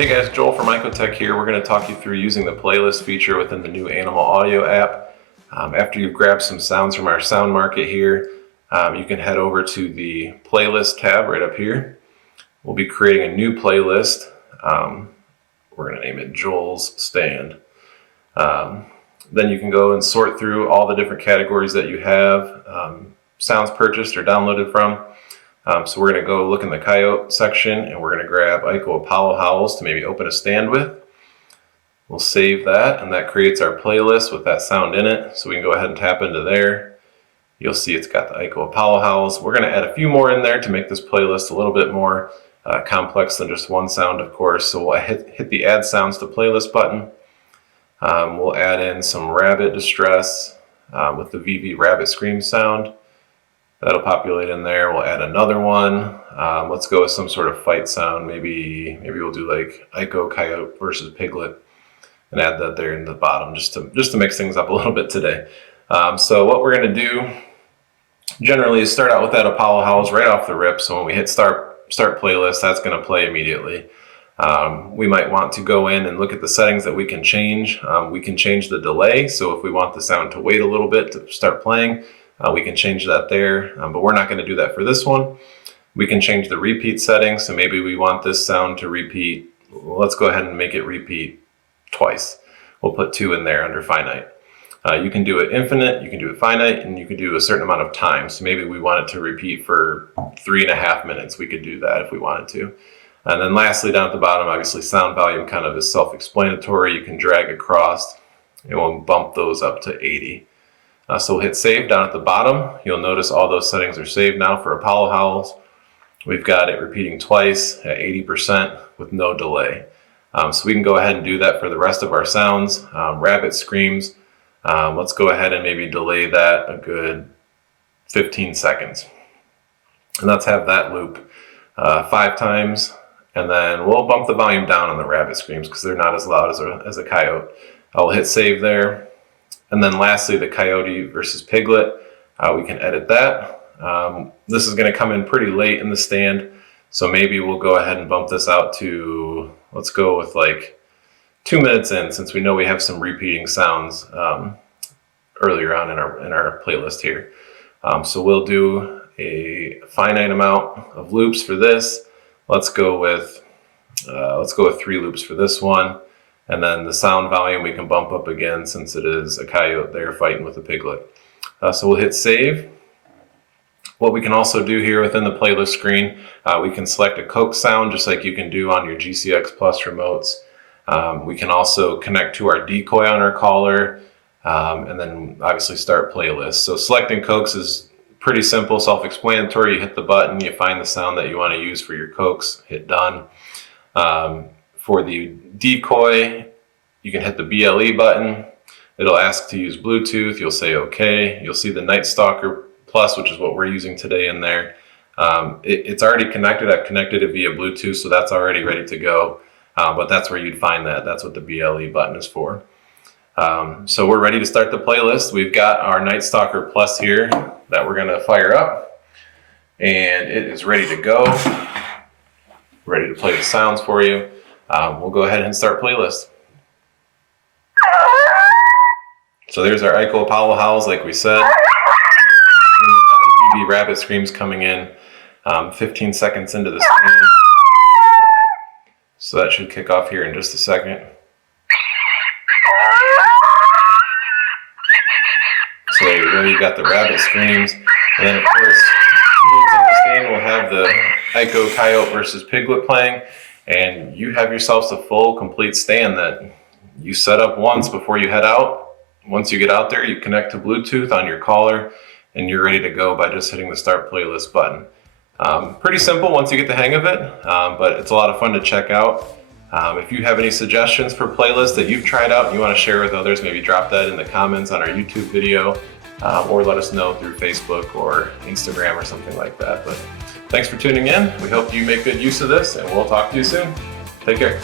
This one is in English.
Hey guys, Joel from Icotech here. We're going to talk you through using the playlist feature within the new Animal Audio app. After you've grabbed some sounds from our Sound Market here, you can head over to the playlist tab right up here. We'll be creating a new playlist. We're going to name it Joel's Stand. Then you can go and sort through all the different categories that you have, sounds purchased or downloaded from. So we're going to go look in the Coyote section and we're going to grab Ico Apollo Howls to maybe open a stand with. We'll save that, and that creates our playlist with that sound in it. So we can go ahead and tap into there. You'll see it's got the Ico Apollo Howls. We're going to add a few more in there to make this playlist a little bit more complex than just one sound, of course. So we'll hit the Add Sounds to Playlist button. We'll add in some rabbit distress with the VV Rabbit Scream sound. That'll populate in there. We'll add another one. Let's go with some sort of fight sound. Maybe we'll do like Ico Coyote versus Piglet and add that there in the bottom just to mix things up a little bit today. So what we're going to do generally is start out with that Apollo Howls right off the rip. So when we hit start playlist, that's going to play immediately. We might want to go in and look at the settings that we can change. We can change the delay. So if we want the sound to wait a little bit to start playing, we can change that there, but we're not going to do that for this one. We can change the repeat settings, so maybe we want this sound to repeat. Let's go ahead and make it repeat twice. We'll put 2 in there under finite. You can do it infinite, you can do it finite, and you can do a certain amount of time. So maybe we want it to repeat for 3.5 minutes. We could do that if we wanted to. And then lastly, down at the bottom, obviously sound volume kind of is self-explanatory. You can drag across and we'll bump those up to 80. So we'll hit save down at the bottom. You'll notice all those settings are saved now for Apollo Howls. We've got it repeating twice at 80% with no delay. So we can go ahead and do that for the rest of our sounds. Rabbit screams. Let's go ahead and maybe delay that a good 15 seconds. And let's have that loop 5 times. And then we'll bump the volume down on the rabbit screams because they're not as loud as a coyote. I'll hit save there. And then lastly, the Coyote versus Piglet, we can edit that. This is going to come in pretty late in the stand, so maybe we'll go ahead and bump this out to, let's go with like 2 minutes in, since we know we have some repeating sounds earlier on in our playlist here. So we'll do a finite amount of loops for this. Let's go with 3 loops for this one. And then the sound volume we can bump up again since it is a coyote there fighting with a piglet. So we'll hit save. What we can also do here within the playlist screen, we can select a Coax sound just like you can do on your GCX Plus remotes. We can also connect to our decoy on our caller and then obviously start playlist. So selecting Coax is pretty simple, self-explanatory. You hit the button, you find the sound that you want to use for your Coax, hit done. For the decoy, you can hit the BLE button. It'll ask to use Bluetooth. You'll say OK. You'll see the Night Stalker Plus, which is what we're using today in there. It's already connected. I've connected it via Bluetooth, so that's already ready to go. But that's where you'd find that. That's what the BLE button is for. So we're ready to start the playlist. We've got our Night Stalker Plus here that we're going to fire up. And it is ready to go. Ready to play the sounds for you. We'll go ahead and start playlist. So there's our Ico Apollo Howls, like we said. And we've got the VV Rabbit Screams coming in 15 seconds into the stand. So that should kick off here in just a second. So there you go, you've got the rabbit screams. And then of course, in the stand we'll have the Ico Coyote versus Piglet playing. And you have yourselves a full, complete stand that you set up once before you head out. Once you get out there, you connect to Bluetooth on your caller, and you're ready to go by just hitting the Start Playlist button. Pretty simple once you get the hang of it, but it's a lot of fun to check out. If you have any suggestions for playlists that you've tried out and you want to share with others, maybe drop that in the comments on our YouTube video, or let us know through Facebook or Instagram or something like that. But thanks for tuning in. We hope you make good use of this, and we'll talk to you soon. Take care.